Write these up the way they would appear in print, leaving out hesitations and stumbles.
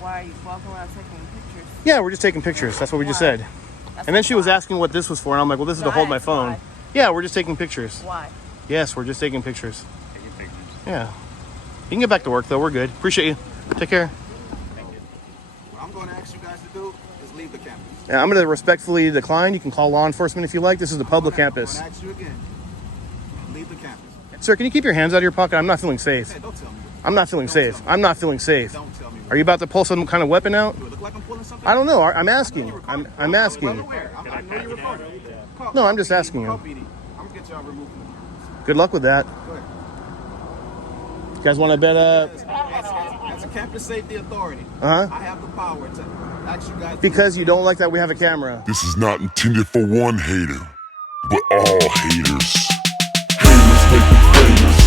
Why are you walking around taking pictures? Yeah, we're just taking pictures. That's what we just said. And then she was asking what this was for, and I'm like, well, this is to hold my phone. Why? Yeah, we're just taking pictures. Why? Yes, we're just taking pictures. Taking pictures. Yeah. You can get back to work, though. We're good. Appreciate you. Take care. Thank you. What I'm going to ask you guys to do is leave the campus. Yeah, I'm going to respectfully decline. You can call law enforcement if you like. This is the public campus. I'm going to ask you again. Leave the campus. Sir, can you keep your hands out of your pocket? I'm not feeling safe. Hey, don't tell me. I'm not feeling safe. I'm not feeling safe. Don't tell me. Are you about to pull some kind of weapon out? Do it look like I'm pulling something? I don't know. I'm asking. I'm asking. I know you're recording. No, I'm just asking you. I'm going to get y'all removed from the campus. Good luck with that. Go ahead. You guys want to bet? As a campus safety authority, Uh-huh. I have the power to ask you guys. Because you don't like that we have a camera. This is not intended for one hater, but all haters. Haters make me famous.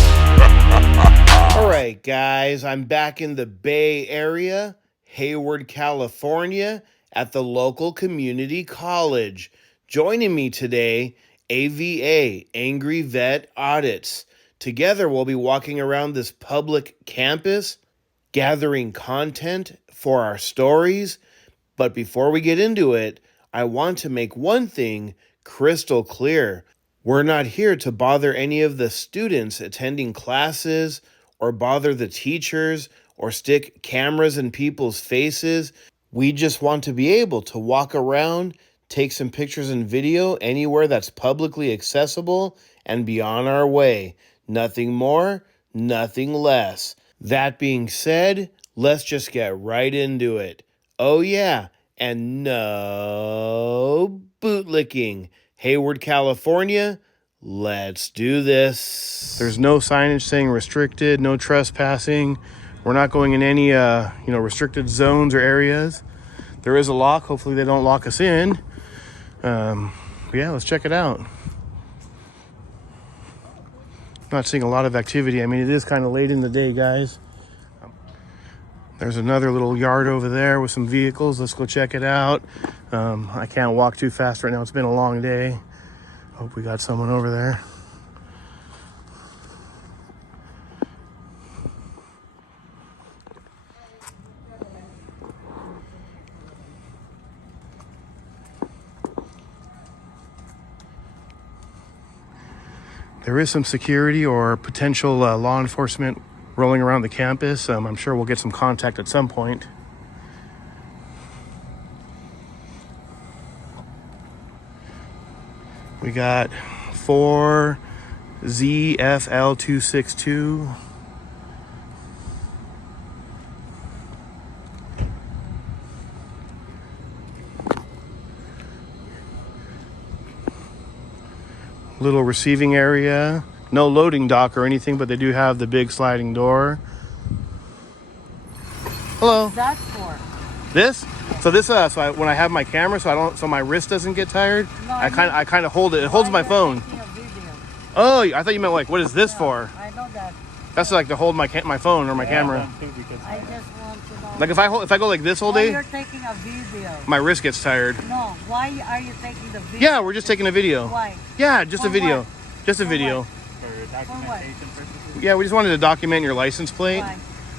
All right, guys, I'm back in the Bay Area, Hayward, California, at the local community college. Joining me today, AVA, Angry Vet Audits. Together, we'll be walking around this public campus, gathering content for our stories. But before we get into it, I want to make one thing crystal clear. We're not here to bother any of the students attending classes or bother the teachers or stick cameras in people's faces. We just want to be able to walk around, take some pictures and video anywhere that's publicly accessible, and be on our way. Nothing more, nothing less. That being said, let's just get right into it. Oh yeah, and no bootlicking. Hayward, California, let's do this. There's no signage saying restricted, no trespassing. We're not going in any restricted zones or areas. There is a lock. Hopefully they don't lock us in. Yeah, let's check it out. Not seeing a lot of activity. I mean, it is kind of late in the day, guys. There's another little yard over there with some vehicles. Let's go check it out. I can't walk too fast right now. It's been a long day. Hope we got someone over there. There is some security or potential law enforcement rolling around the campus. I'm sure we'll get some contact at some point. We got 4ZFL262. Little receiving area. No loading dock or anything, but they do have the big sliding door. Hello. What's that for? This? So this when I have my camera, so my wrist doesn't get tired. No, I kind of hold it. It holds my phone. Oh, I thought you meant like, what is this for? I know that. That's like to hold my phone or my camera. I just want to know. Like if I go like this all Why day, you're taking a video? my wrist gets tired. No. Why are you taking the video? Yeah, we're just taking a video. Why? Yeah, just For a video. what? Just a For video. For documentation purposes? Yeah, we just wanted to document your license plate. Why?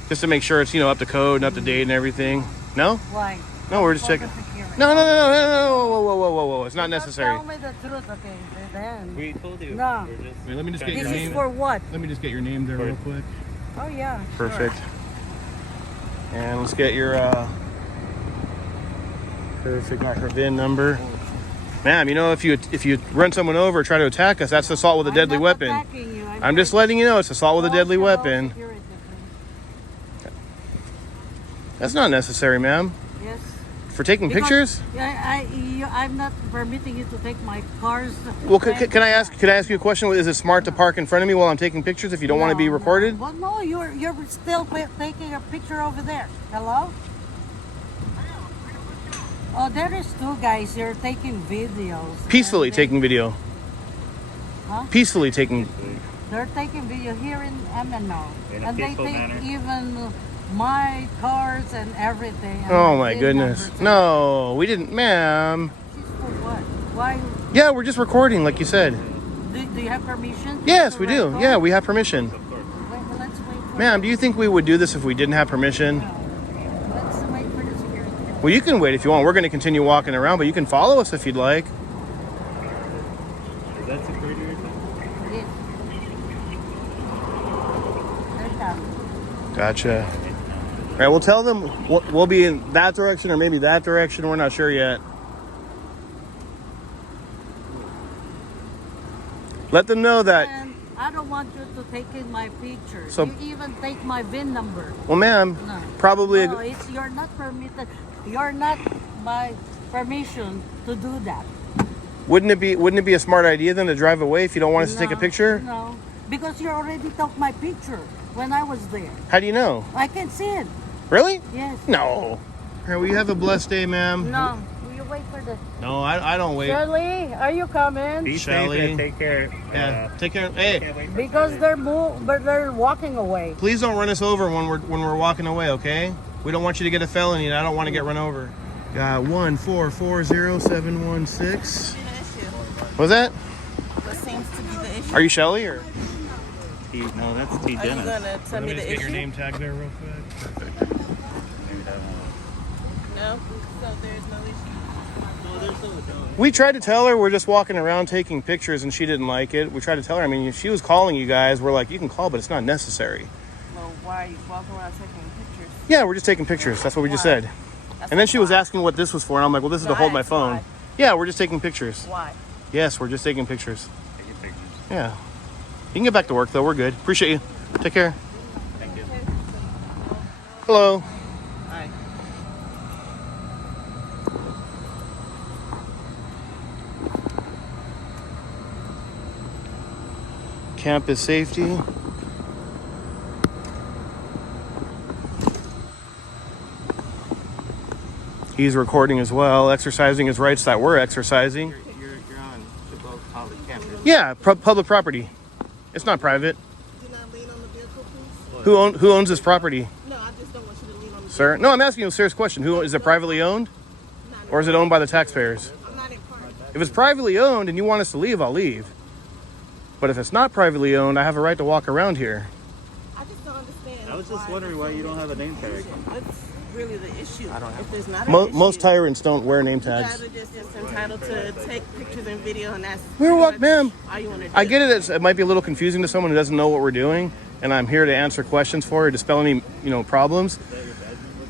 Just to make sure it's, up to code and up to date and everything. No? Why? No, we're just checking. No. Whoa. It's not necessary. Tell me the truth, okay? Then. We told you. No. We're just Wait, let me just get This your is name. for what? Let me just get your name there real quick. Oh yeah. Perfect. Sure. And let's get your perfect, got her VIN number. Ma'am, if you run someone over or try to attack us, that's assault with a deadly weapon. Attacking you. I'm just letting you know it's assault with a deadly weapon. Security, please. That's not necessary, ma'am. Yes. For taking pictures? I'm not permitting you to take my cars. Well, can I ask you a question? Is it smart to park in front of me while I'm taking pictures if you don't want to be recorded? Well, no, you're still taking a picture over there. Hello? Oh, there is two guys. You're taking videos. Peacefully taking video. Huh? Peacefully taking. They're taking video here in MNO. In a And they peaceful take manner. even my cars and everything. And Oh my my VIN goodness. number, too. No, we didn't, ma'am. This is for what? Why? Yeah, we're just recording, like you said. Do you have permission? Yes, to we do. record? Yeah, we have permission. Wait, let's wait for Ma'am, do you think we would do this if we didn't have permission? Let's wait Well, you can wait if you want. We're going to continue walking around, but you can follow us if you'd like. Is that security or something? Yes. They're coming. Gotcha. All right, we'll tell them we'll be in that direction or maybe that direction. We're not sure yet. Let them know that. And I don't want you to take in my picture. So- You even take my VIN number. Well, ma'am, No. probably. No, you're not permitted. You're not my permission to do that. Wouldn't it be a smart idea then to drive away if you don't want us to take a No, picture? No, because you already took my picture when I was there. How do you know? I can see it. Really? Yes. No. All right, well, you have a blessed day, ma'am. No. Will you wait for the... No, I don't wait. Shirley, are you coming? Be Shelly. safe and take care. Yeah, take care. Hey, Can't wait for Because they're walking away. please don't run us over when we're walking away, okay? We don't want you to get a felony, and I don't want to get run over. Got 1440716. What's that? What seems to be the issue? Are you Shelly or? No, that's T. Are you Dennis. gonna tell me the issue? tag there real quick. Perfect. Maybe that one. No. So there's no issue. No, there's no. We tried to tell her we're just walking around taking pictures, and she didn't like it. We tried to tell her. I mean, if she was calling you guys, we're like, you can call, but it's not necessary. Well, why are you walking around taking pictures? Yeah, we're just taking pictures. That's what we just Why? said. That's And then she was why. asking what this was for, and I'm like, well, this is No, to hold I my asked phone. why. Yeah, we're just taking pictures. Why? Yes, we're just taking pictures. Taking pictures. Yeah. You can get back to work, though. We're good. Appreciate you. Take care. Thank you. Hello. Hi. Campus safety. He's recording as well, exercising his rights that we're exercising. You're on the public campus. Yeah, public property. It's not private. Do not lean on the vehicle, please. Who owns this property, No, I just don't want you to lean on the sir? No, I'm asking you a serious question. Who is it privately owned, or is it owned by the taxpayers? I'm not in part. If it's privately owned and you want us to leave, I'll leave. But if it's not privately owned, I have a right to walk around here. I just don't understand. I was just wondering why you don't have a name tag. What's really the issue? If there's not an Most issue, tyrants don't wear name you tags. guys are just entitled to take pictures and video, and that's We're pretty walk, much ma'am. all you want to do. I get it. It might be a little confusing to someone who doesn't know what we're doing, and I'm here to answer questions for or dispel any, problems.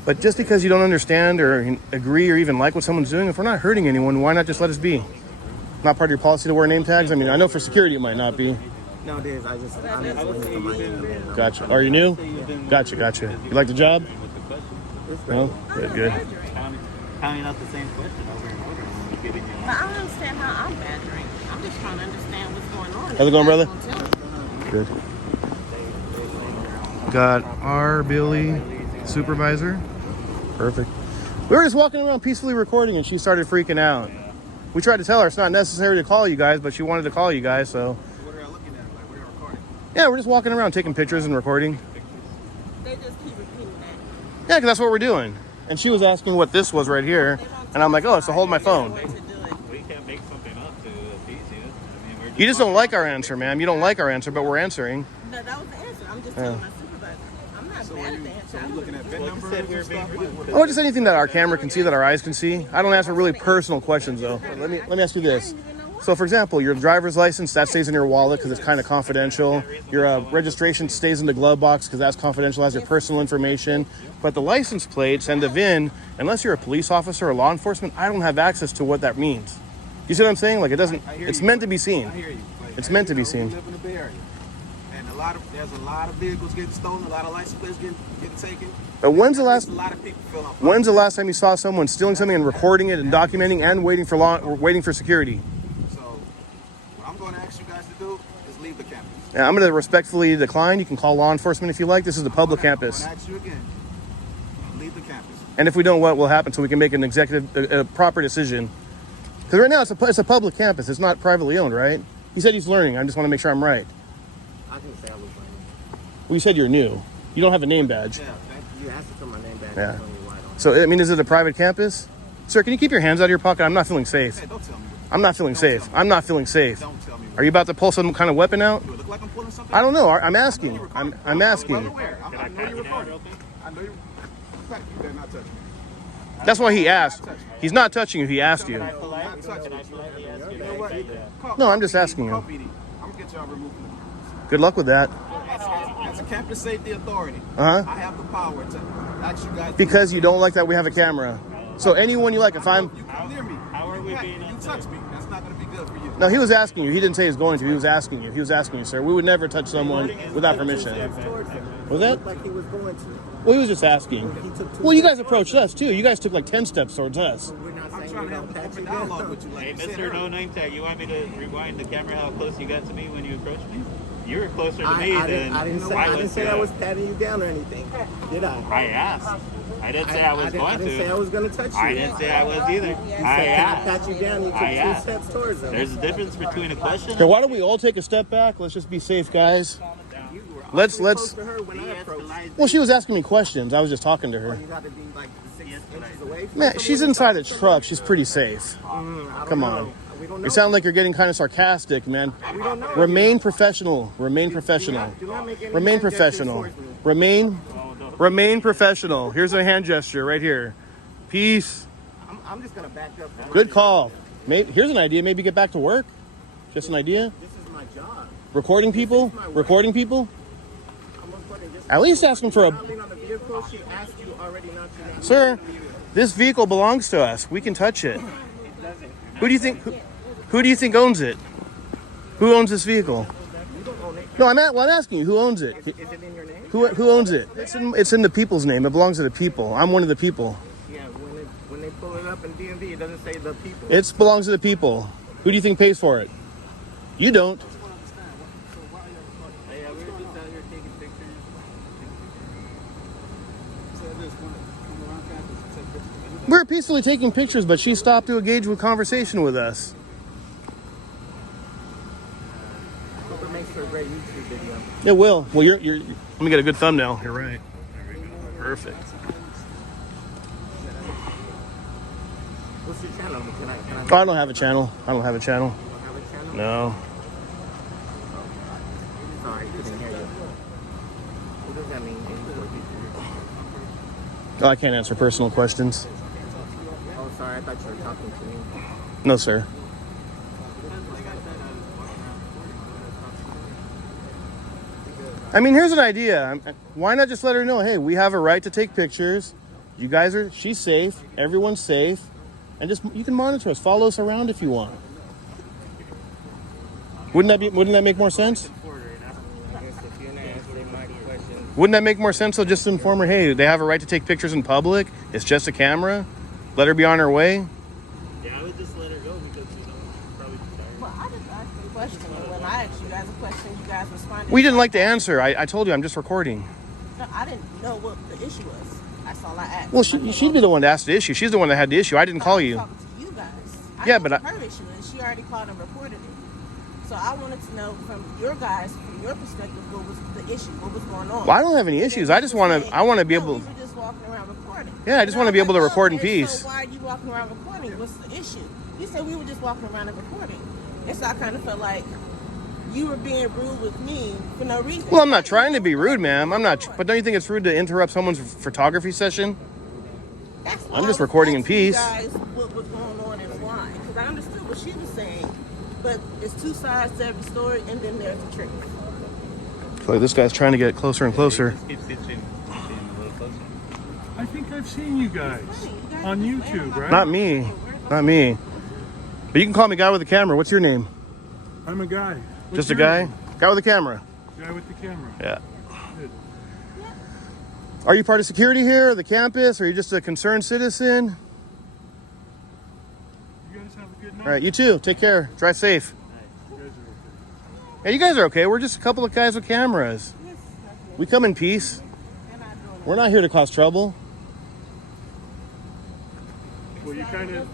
But just because you don't understand or agree or even like what someone's doing, if we're not hurting anyone, why not just let us be? Not part of your policy to wear name tags? I mean, I know for security it might not be. No, it is. I'm just waiting for my name. Gotcha. Are you new? Gotcha. You like the job? No? Good. Counting out the same question over and over. And giving you But I don't understand how I'm badgering. I'm just trying to understand what's going on. How's it going, brother? You guys won't tell me. Good. Got our Billy, Supervisor. Perfect. We were just walking around peacefully recording, and she started freaking out. We tried to tell her it's not necessary to call you guys, but she wanted to call you guys, so. What are y'all looking at? Like, what are y'all recording? Yeah, we're just walking around taking pictures and recording. They just keep repeating that. Yeah, because that's what we're doing. And she was asking what this was right here, and I'm like, oh, it's to hold my phone. Way to do it. We can't make something up to appease you. I mean, we're You just don't like our answer, ma'am. You don't like our answer, but we're answering. No, that was the answer. I'm just telling my supervisor. I'm not So mad are at you, the answer. so I you don't looking at know. VIN numbers said we were and being stuff? rude. Like, Oh, just anything that our camera can see, that our eyes can see. I don't answer really personal questions, though. Let me ask you this. So, for example, your driver's license, that stays in your wallet because it's kind of confidential. Your registration stays in the glove box because that's confidential, has your personal information. But the license plates and the VIN, unless you're a police officer or law enforcement, I don't have access to what that means. You see what I'm saying? Like, it doesn't, it's meant to be seen. I hear you. Like, It's meant to be we seen. live in the Bay Area, and there's a lot of vehicles getting stolen, a lot of license plates getting taken. But when's the last A lot of people fill up. When's the last time you saw someone stealing something and recording it and documenting and waiting for security? So, what I'm going to ask you guys to do is leave the campus. Yeah, I'm going to respectfully decline. You can call law enforcement if you like. This is the public campus. I'm going to ask you again. Leave the campus. And if we don't, what will happen so we can make an a proper decision? Because right now it's a public campus. It's not privately owned, right? He said he's learning. I just want to make sure I'm right. I can say I was learning. Well, you said you're new. You don't have a name badge. Yeah, You asked for my name back. Yeah. And tell me why I don't. So, I mean, is it a private campus? Sir, can you keep your hands out of your pocket? I'm not feeling safe. hey, don't tell me. I'm not feeling safe. I'm not feeling safe. Don't tell me. Are you about to pull some kind of weapon out? Do it look like I'm pulling something? I don't know. I'm asking. I'm asking. I know you're recording. I know you're. In fact, you better not touch me. That's why he asked. He's not touching you. He asked you. Can I politely ask you You know what? that? No, I'm just asking Call you. PD. I'm gonna get y'all removed from the campus. Good luck with that. As a campus safety authority, Uh-huh. I have the power to ask you guys. Because you don't like that we have a camera. So anyone you like, if I'm... You come near me. How are we You being touch me. That's not gonna be good for you. No, he was asking you. He didn't say he was going to. He was asking you. He was asking you, sir. We would never touch someone without permission. Was that? Like he was going to. Well, he was just asking. Well, you guys approached us, too. You guys took like 10 steps towards us. We're not I'm saying trying we to don't have an pat open you dialogue down. with you. Like Hey, you said Mr. earlier. No Name Tag, you want me to rewind the camera how close you got to me when you approached me? You were closer to me I than didn't say I was patting you down or anything. Did I? I asked. I didn't say I was going I didn't say I to. was going to touch you. I didn't say I was either. You I said, can I asked. pat you down? You took I 2 asked. steps towards him. There's a difference between a question Okay, why don't we all take a step back? Let's just be safe, guys. You were Let's- awfully let's- close to her when I approached. Well, she was asking me questions. I was just talking to her. You got to be like 6 inches away from Man, she's inside a truck. She's pretty safe. Come on. We don't know. You sound like you're getting kind of sarcastic, man. We don't know. Remain professional. Remain professional. Do not make any Remain hand gestures professional. towards me. Remain professional. Here's a hand gesture right here. Peace. I'm just going to back up. Good call. Here's an idea. Maybe get back to work. Just an idea. This is my job. Recording people. Recording people. I'm recording this. At least ask them for a... Not lean on the vehicle. She asked you already not to. Sir, this vehicle belongs to us. We can touch it. Who do you think? Who do you think owns it? Who owns this vehicle? No, I'm asking you. Who owns it? Is it in your name? Who owns it? It's in the people's name. It belongs to the people. I'm one of the people. Yeah, when they pull it up in DMV, it doesn't say the people. It belongs to the people. Who do you think pays for it? You don't. Yeah, we were just out here taking pictures. We're peacefully taking pictures, but she stopped to engage with conversation with us. Hope it makes for a great YouTube video. It will. Well, you're. Let me get a good thumbnail. You're right. There we go. Perfect. What's your channel? Can I Oh, I don't have a channel. I don't have a channel. have a channel? No. Sorry, couldn't hear you. What does that mean? Oh, I can't answer personal questions. Oh, sorry, I thought you were talking to me. No, sir. I mean, here's an idea. Why not just let her know, hey, we have a right to take pictures. You guys are, she's safe. Everyone's safe. And just, you can monitor us. Follow us around if you want. Wouldn't that make more sense? I guess if you're not answering my questions, Wouldn't that make more sense? So just inform her, hey, they have a right to take pictures in public. It's just a camera. Let her be on her way. Yeah, I would just let her go because, probably too tired. Well, I just asked a question, and when I asked you guys a question, you guys responded. We didn't like to answer. I told you I'm just recording. No, I didn't know what the issue was. That's all I asked. Well, she'd be the one to ask the issue. She's the one that had the issue. I didn't call you. Talking to you guys. Yeah, know but what her issue is. She already called and reported it. So I wanted to know from your guys, from your perspective, what was the issue? What was going on? Well, I don't have any issues. I just want to. I want to be able. You were just walking around recording. Yeah, I just want to be able to record in peace. So why are you walking around recording? What's the issue? You said we were just walking around and recording. And so I kind of felt like you were being rude with me for no reason. Well, I'm not trying to be rude, ma'am. I'm not. But don't you think it's rude to interrupt someone's photography session? That's why I'm just I was recording in asking you peace. Guys, what was going on and why? Because I understood what she was saying, but it's two sides to every story, and then there's the truth. So this guy's trying to get closer and closer. Just keeps getting a little closer. I think I've seen you guys on YouTube, right? Not me. Not me. But you can call me guy with a camera. What's your name? I'm a guy. What's Just a your guy? name? Guy with a camera. Guy with the camera. Yeah. Good. Are you part of security here or the campus? Or are you just a concerned citizen? You guys have a good night. All right, you too. Take care. Drive safe. You guys are okay. Yeah, you guys are okay. We're just a couple of guys with cameras. We come in peace. We're not here to cause trouble. Well, you kind of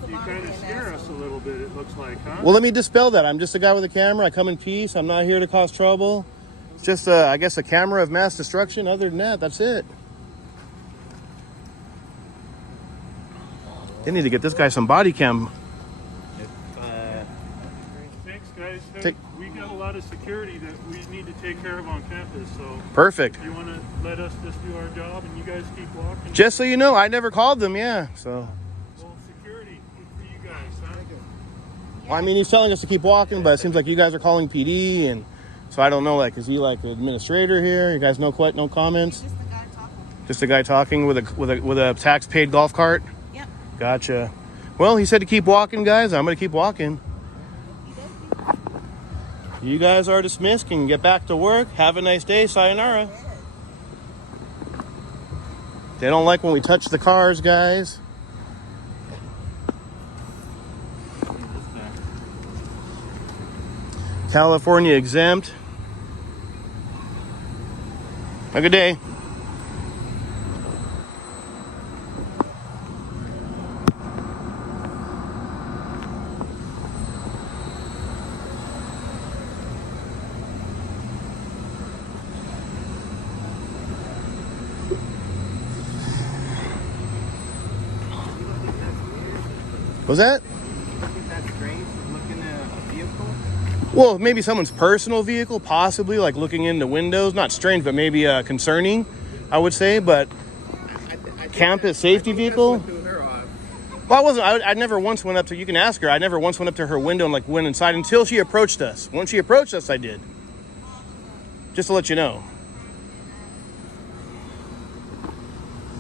scare us a little bit. It looks like, huh? Well, let me dispel that. I'm just a guy with a camera. I come in peace. I'm not here to cause trouble. It's just, I guess, a camera of mass destruction. Other than that, that's it. They need to get this guy some body cam. Thanks, guys. Hey, Take- we got a lot of security that we need to take care of on campus. So Perfect. you want to let us just do our job and you guys keep walking? Just so you know, I never called them, yeah. So, Well, security, good for you guys, huh? well, I mean, he's telling us to keep walking, but it seems like you guys are calling PD, and so I don't know, like, is he like the administrator here? You guys no comments? Just a guy talking with a tax-paid golf cart? Yep. Gotcha. Well, he said to keep walking, guys. I'm going to keep walking. You guys are dismissed. Can get back to work. Have a nice day. Sayonara. They don't like when we touch the cars, guys. California exempt. Have a good day. Was that? I think that's strange, looking at a vehicle. Well, maybe someone's personal vehicle, possibly, like looking in the windows. Not strange, but maybe concerning, I would say. But campus safety vehicle? Well, I never once went up to, you can ask her, I never once went up to her window and like went inside until she approached us. Once she approached us, I did. Just to let you know.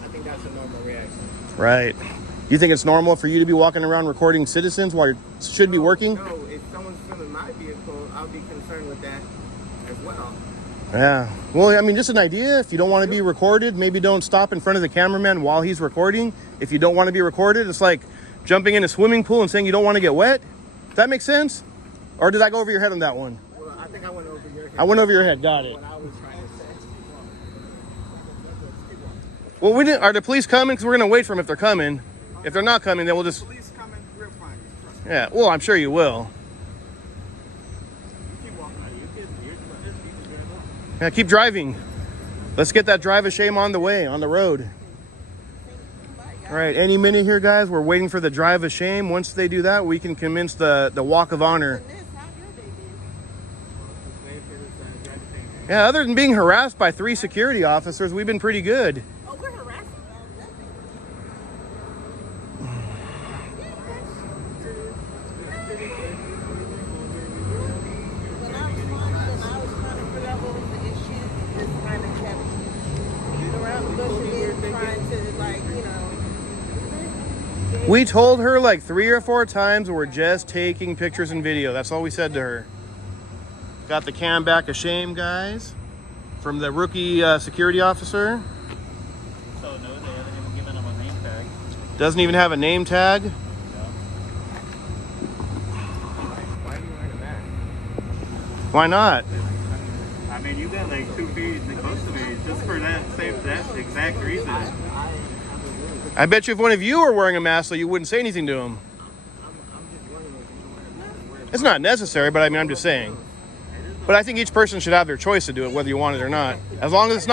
I think that's a normal reaction. Right. You think it's normal for you to be walking around recording citizens while you should be working? No, if someone's filming my vehicle, I'll be concerned with that as well. Yeah. Well, I mean, just an idea. If you don't want to be recorded, maybe don't stop in front of the cameraman while he's recording. If you don't want to be recorded, it's like jumping in a swimming pool and saying you don't want to get wet. Does that make sense? Or did I go over your head on that one? Well, I think I went over your head. I went over your head. Got it. What I was trying to say. Well, we didn't. Are the police coming? Because we're going to wait for them if they're coming. If they're not coming, then we'll just... Police coming, we'll find you. Yeah, well, I'm sure you will. Yeah, keep driving. Let's get that drive of shame on the way, on the road. All right, any minute here, guys. We're waiting for the drive of shame. Once they do that, we can commence the walk of honor. Yeah, other than being harassed by 3 security officers, we've been pretty good. Oh, we're harassing When I was trying to figure out what was the issue, this kind of kept beating around the bush and trying to, like, you know. We told her like 3 or 4 times we're just taking pictures and video. That's all we said to her. Got the cam back of shame, guys, from the rookie security officer. So no, they haven't even given him a name tag. Doesn't even have a name tag. No. Why are you wearing a mask? Why not? I mean, you got like 2 feet close to me just for that exact reason. I bet you if one of you were wearing a mask, so you wouldn't say anything to him. I'm just wondering if you wear a mask. It's not necessary, but I mean, I'm just saying. But I think each person should have their choice to do it, whether you want it or not. As long as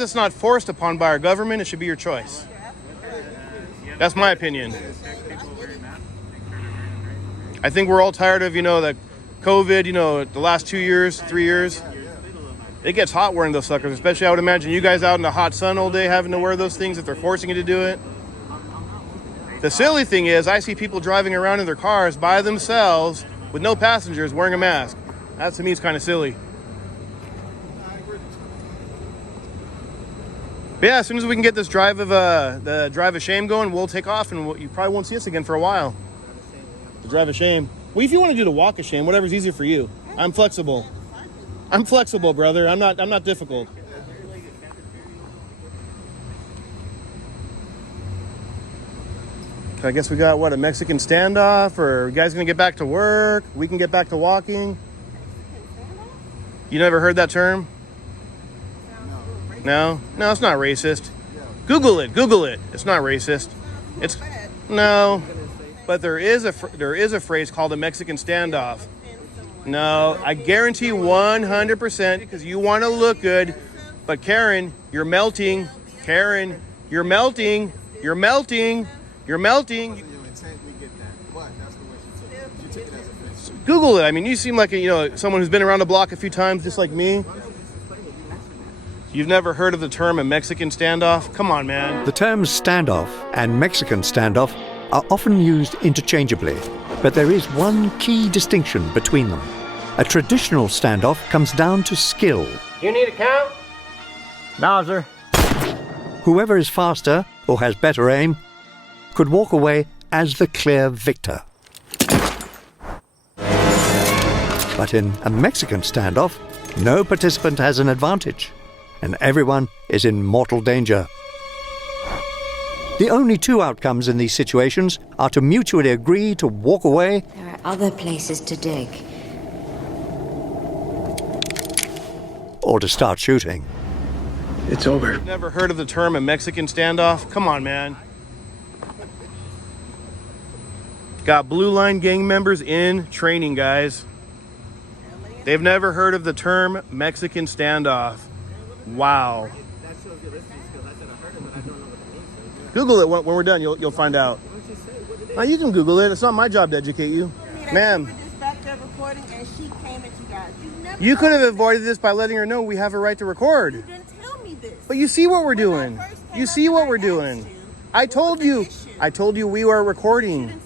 it's not forced upon by our government, it should be your choice. That's my opinion. I think we're all tired of, the COVID, the last 2 years, 3 years. It gets hot wearing those suckers, especially I would imagine you guys out in the hot sun all day having to wear those things if they're forcing you to do it. The silly thing is, I see people driving around in their cars by themselves with no passengers wearing a mask. That to me is kind of silly. But yeah, as soon as we can get this the drive of shame going, we'll take off, and you probably won't see us again for a while. The drive of shame. Well, if you want to do the walk of shame, whatever's easier for you. I'm flexible. I'm flexible, brother. I'm not difficult. I guess we got a Mexican standoff, or you guys gonna get back to work? We can get back to walking. You never heard that term? No, it's not racist. Google it. It's not racist. It's no, but there is a phrase called a Mexican standoff. No, I guarantee 100% because you want to look good. But Karen, you're melting. Karen, you're melting. You're melting. You're melting. Your intent, we get that. But that's the way she took it. She took it as a Google it. I mean, you seem like someone who's been around the block a few times, just like me. You've never heard of the term a Mexican standoff? Come on, man. The terms standoff and Mexican standoff are often used interchangeably, but there is one key distinction between them. A traditional standoff comes down to skill. You need a count? Bowser. Whoever is faster or has better aim could walk away as the clear victor. But in a Mexican standoff, no participant has an advantage, and everyone is in mortal danger. The only two outcomes in these situations are to mutually agree to walk away. There are other places to dig. Or to start shooting. It's over. Never heard of the term a Mexican standoff? Come on, man. Got Blue Line gang members in training, guys. They've never heard of the term Mexican standoff. Wow. That shows your listening skills. I said I heard it, but I don't know what it means. Google it when we're done. You'll find out. Oh, you can Google it. It's not my job to educate you. Ma'am. You could have avoided this by letting her know we have a right to record. You didn't tell me this. But you see what we're doing. You see what we're doing. I told you we were recording.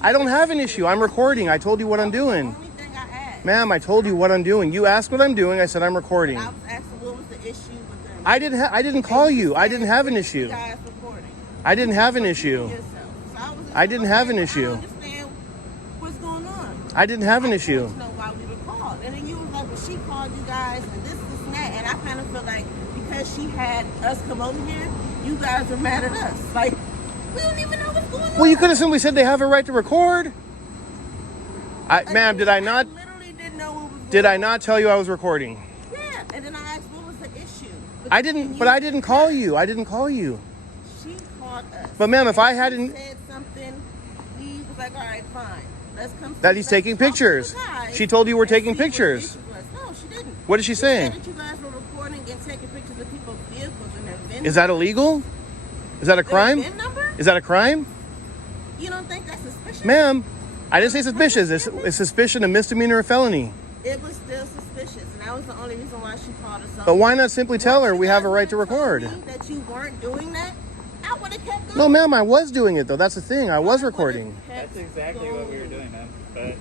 I don't have an issue. I'm recording. I told you what I'm doing. Ma'am, I told you what I'm doing. You asked what I'm doing. I said I'm recording. I was asking what was the issue with them. I didn't call you. I didn't have an issue. I didn't have an issue. I didn't have an issue. I understand what's going on. I didn't have an issue. I know why we were called. And then you was like, well, she called you guys and this and that. And I kind of feel like because she had us come over here, you guys are mad at us. Like, we don't even know what's going on. Well, you could have simply said they have a right to record. Ma'am, did I not? Literally didn't know what was going on. Did I not tell you I was recording? Yeah. And then I asked, what was the issue? I didn't call you. I didn't call you. She called us. But ma'am, if I hadn't said something, he was like, all right, fine. Let's come. That he's taking pictures. She told you we're taking pictures. No, she didn't. What is she saying? She said that you guys were recording and taking pictures of people's vehicles and their VIN Is that illegal? Is that a crime? VIN number? Is that a crime? You don't think that's suspicious? Ma'am, I didn't say suspicious. It's suspicion, a misdemeanor, or felony. It was still suspicious, and that was the only reason why she called us up. But why not simply tell her we have a right to record? That you weren't doing that, I would have kept going. No, ma'am, I was doing it though. That's the thing. I was recording. That's exactly what we were doing, man. But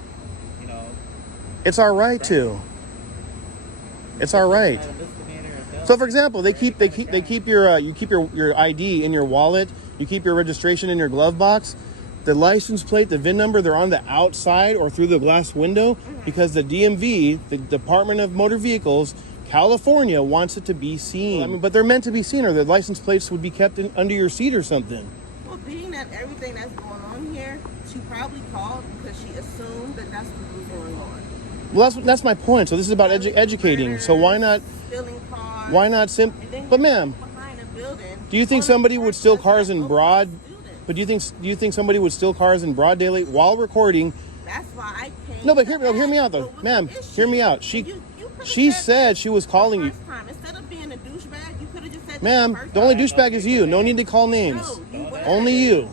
it's our right to. It's our right. So, for example, they keep your ID in your wallet. You keep your registration in your glove box. The license plate, the VIN number, they're on the outside or through the glass window because the DMV, the Department of Motor Vehicles, California, wants it to be seen. I mean, but they're meant to be seen, or the license plates would be kept under your seat or something. Well, being that everything that's going on here, she probably called because she assumed that that's what was going on. Well, that's my point. So this is about educating. So why not? Stealing cars. Why not But ma'am, Behind a building. do you think somebody would steal cars in broad? But do you think somebody would steal cars in broad daylight while recording? That's why I came. No, but hear me out though, ma'am. Hear me out. She said she was calling you. Instead of being a douchebag, you could have just said. Ma'am, the only douchebag is you. No need to call names. Only you.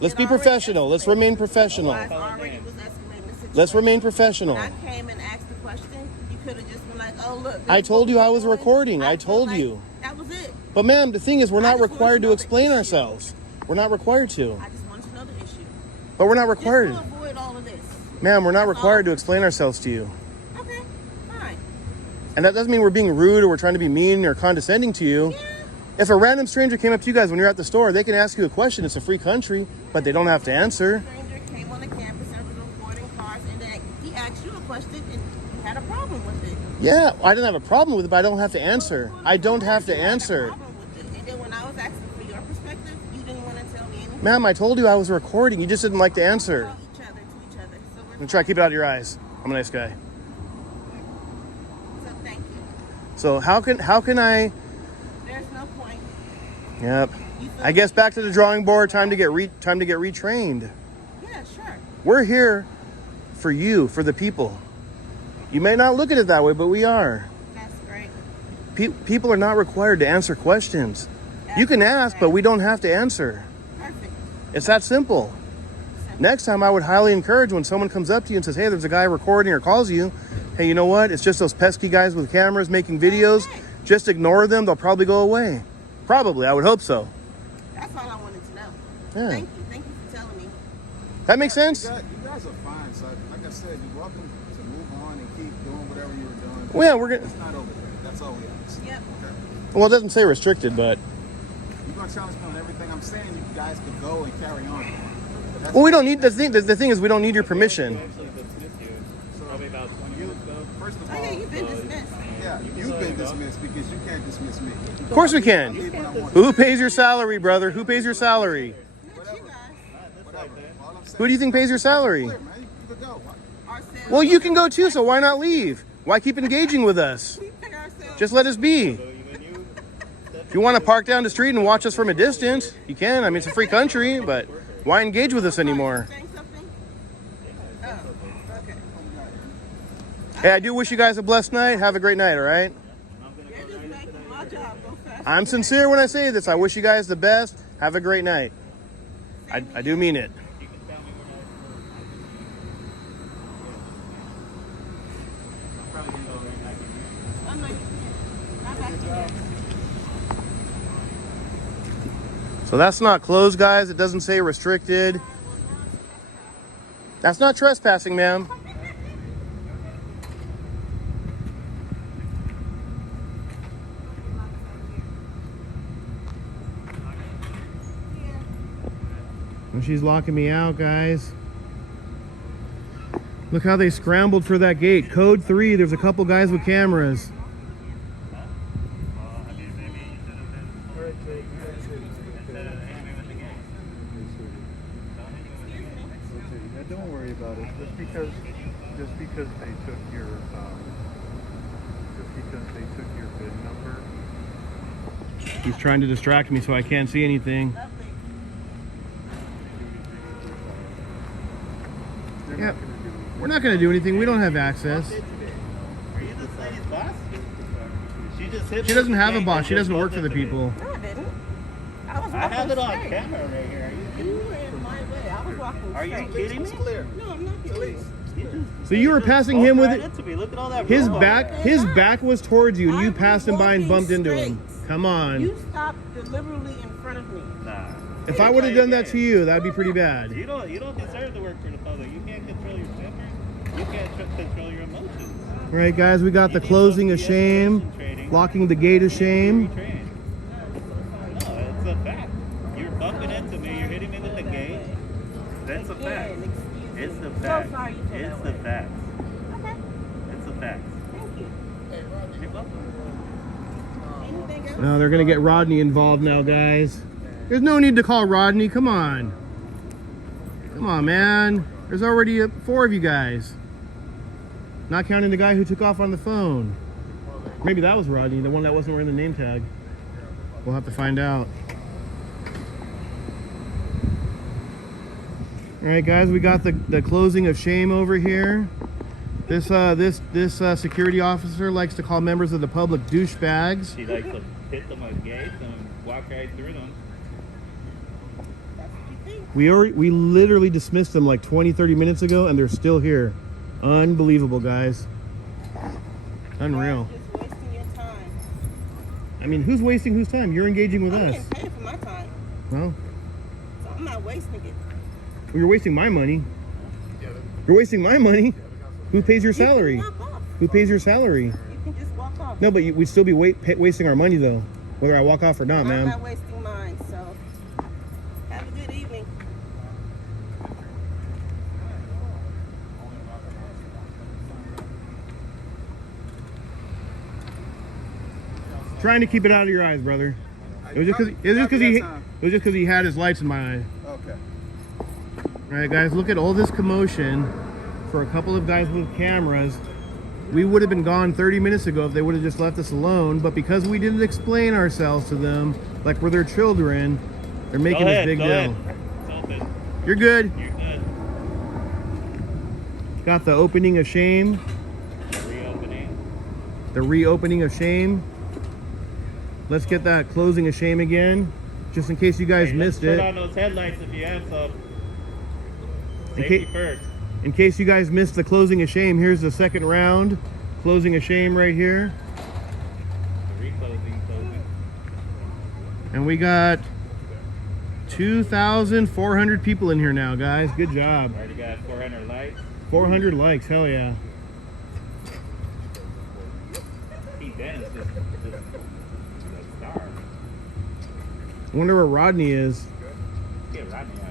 Let's be professional. Let's remain professional. Let's remain professional. I came and asked the question. You could have just been like, "Oh look." I told you I was recording. I told you. That was it. But ma'am, the thing is, we're not required to explain ourselves. We're not required to. I just wanted to know the issue. But we're not required. Just to avoid all of this. Ma'am, we're not required to explain ourselves to you. Okay, fine. And that doesn't mean we're being rude or we're trying to be mean or condescending to you. Yeah. If a random stranger came up to you guys when you're at the store, they can ask you a question. It's a free country, but they don't have to answer. A stranger came on the campus and was recording cars, and then he asked you a question, and you had a problem with it. Yeah, I didn't have a problem with it, but I don't have to answer. I don't have to answer. And then when I was asking for your perspective, you didn't want to tell me anything. Ma'am, I told you I was recording. You just didn't like to answer. Each other to each other. So we're And try to keep it out of your eyes. I'm a nice guy. So thank you. So how can I? There's no point. Yep. I guess back to the drawing board. Time to get retrained. Yeah, sure. We're here for you, for the people. You may not look at it that way, but we are. That's great. People are not required to answer questions. You can ask, but we don't have to answer. Perfect. It's that simple. Next time, I would highly encourage when someone comes up to you and says, hey, there's a guy recording or calls you, hey, you know what? It's just those pesky guys with cameras making videos. Just ignore them. They'll probably go away. Probably. I would hope so. That's all I wanted to know. Yeah. Thank you. Thank you for telling me. That makes sense? You guys are fine. So, like I said, you're welcome to move on and keep doing whatever you were doing. Well, yeah, we're gonna. It's not over there. That's all we ask. Yep. Okay? Well, it doesn't say restricted, but. You're going to challenge me on everything I'm saying. You guys could go and carry on. Well, we don't need the thing is we don't need your permission. Probably about 20 minutes ago. First of Oh, all, yeah, you've been dismissed. yeah, you've been dismissed because you can't dismiss me. Of course we can. Who pays your salary, brother? Who pays your salary? Not you guys. Whatever. All I'm saying Who do you think pays your salary? is, man, you could go. Ourselves. Well, you can go too, so why not leave? Why keep engaging with us? We pay ourselves. Just let us be. If you want to park down the street and watch us from a distance, you can. I mean, it's a free country, but why engage with us anymore? Saying something? Oh, okay. Hey, I do wish you guys a blessed night. Have a great night, all right? You're just making my job go faster. I'm sincere when I say this. I wish you guys the best. Have a great night. I do mean it. I'm not not back here. So that's not closed, guys. It doesn't say restricted. That's not trespassing, ma'am. And she's locking me out, guys. Look how they scrambled for that gate. Code 3, there's a couple guys with cameras. Don't worry about it. Just because they took your VIN number. He's trying to distract me so I can't see anything. Yeah, we're not going to do anything. We don't have access. Are you this lady's boss? She just hit She doesn't have a boss. She doesn't work for the people. No, I didn't. I was walking I have it on straight. camera right here. You were in my way. I was walking Are you straight. kidding me? No, I'm not kidding. So you were passing him with Right it. into me. Look at all that His room. back was towards you, and you passed him by and bumped into him. Come on. You stopped deliberately in front of me. Nah. If I would have done that to you, that'd be pretty bad. You don't deserve to work for the public. You can't control your temper. You can't control your emotions. All right, guys, we got the closing of shame, locking the gate of shame. No, it's a fact. You're bumping into me. You're hitting me with the gate. That's a fact. It's the fact. So sorry you feel It's that the way. fact. Okay. It's a fact. Thank you. You're welcome. Anything else? No, they're gonna get Rodney involved now, guys. There's no need to call Rodney. Come on. Come on, man. There's already 4 of you guys. Not counting the guy who took off on the phone. Maybe that was Rodney, the one that wasn't wearing the name tag. We'll have to find out. All right, guys, we got the closing of shame over here. This security officer likes to call members of the public douchebags. She likes to hit them with gates and walk right through them. We literally dismissed them like 20-30 minutes ago, and they're still here. Unbelievable, guys. Unreal. Just wasting your time. I mean, who's wasting whose time? You're engaging with I'm us. getting paid for my time, Well, so I'm not wasting it. you're wasting my money. You're wasting my money. Who pays your salary? You can walk off. Who pays your salary? You can just walk off. No, but we'd still be wasting our money, though, whether I walk off or not, I'm ma'am. not wasting mine, so have a good evening. Trying to keep it out of your eyes, brother. It was just because he had his lights in my eye. Okay. All right, guys, look at all this commotion for a couple of guys with cameras. We would have been gone 30 minutes ago if they would have just left us alone, but because we didn't explain ourselves to them like we're their children, they're making this big deal. It's open. You're good. You're good. Got the opening of shame, Reopening. the reopening of shame. Let's get that closing of shame again, just in case you guys Hey, missed let's it. Put on those headlights if you have some. Safety first. In case you guys missed the closing of shame, here's the second round. Closing of shame right here. The reclosing, closing. And we got 2,400 people in here now, guys. Good job. Already got 400 likes. 400 likes, hell yeah. Pete Dennis just a star. I wonder where Rodney is. Get Rodney out here.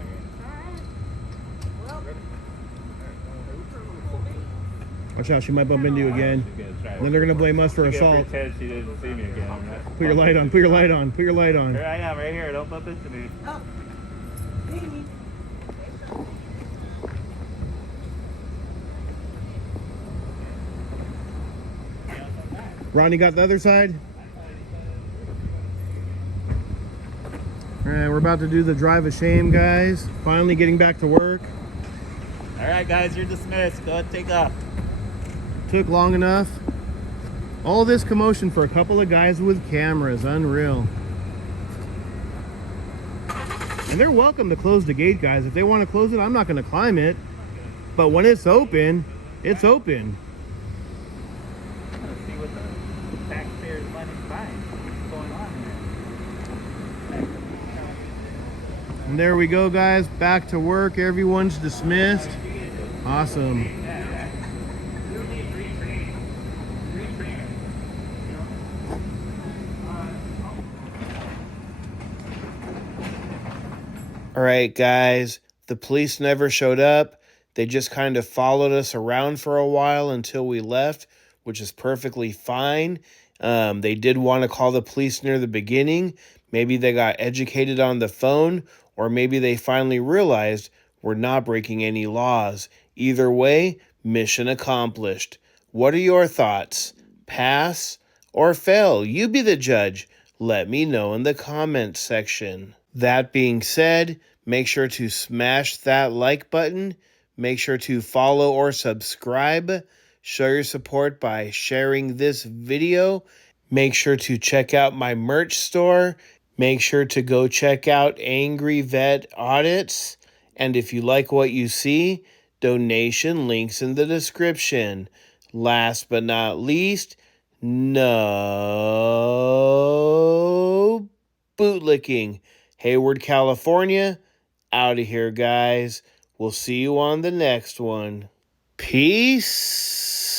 Watch out, she might bump into you again. And then they're gonna blame us for assault. Pretend she didn't see me again. Put your light on, put your light on, put your light on. Here I am, right here. Don't bump into me. Oh, baby. Rodney got the other side? Alright, we're about to do the drive of shame, guys. Finally getting back to work. All right, guys, you're dismissed. Go ahead, take off. Took long enough. All this commotion for a couple of guys with cameras. Unreal. And they're welcome to close the gate, guys. If they want to close it, I'm not going to climb it. But when it's open, it's open. Let's see what the taxpayers' money's buying. What's going on here? And there we go, guys. Back to work. Everyone's dismissed. Awesome. All right, guys. The police never showed up. They just kind of followed us around for a while until we left, which is perfectly fine. They did want to call the police near the beginning. Maybe they got educated on the phone, or maybe they finally realized we're not breaking any laws. Either way, mission accomplished. What are your thoughts? Pass or fail? You be the judge. Let me know in the comments section. That being said, make sure to smash that like button. Make sure to follow or subscribe. Show your support by sharing this video. Make sure to check out my merch store. Make sure to go check out Angry Vet Audits. And if you like what you see, donation links in the description. Last but not least, no bootlicking. Hayward, California. Out of here, guys. We'll see you on the next one. Peace.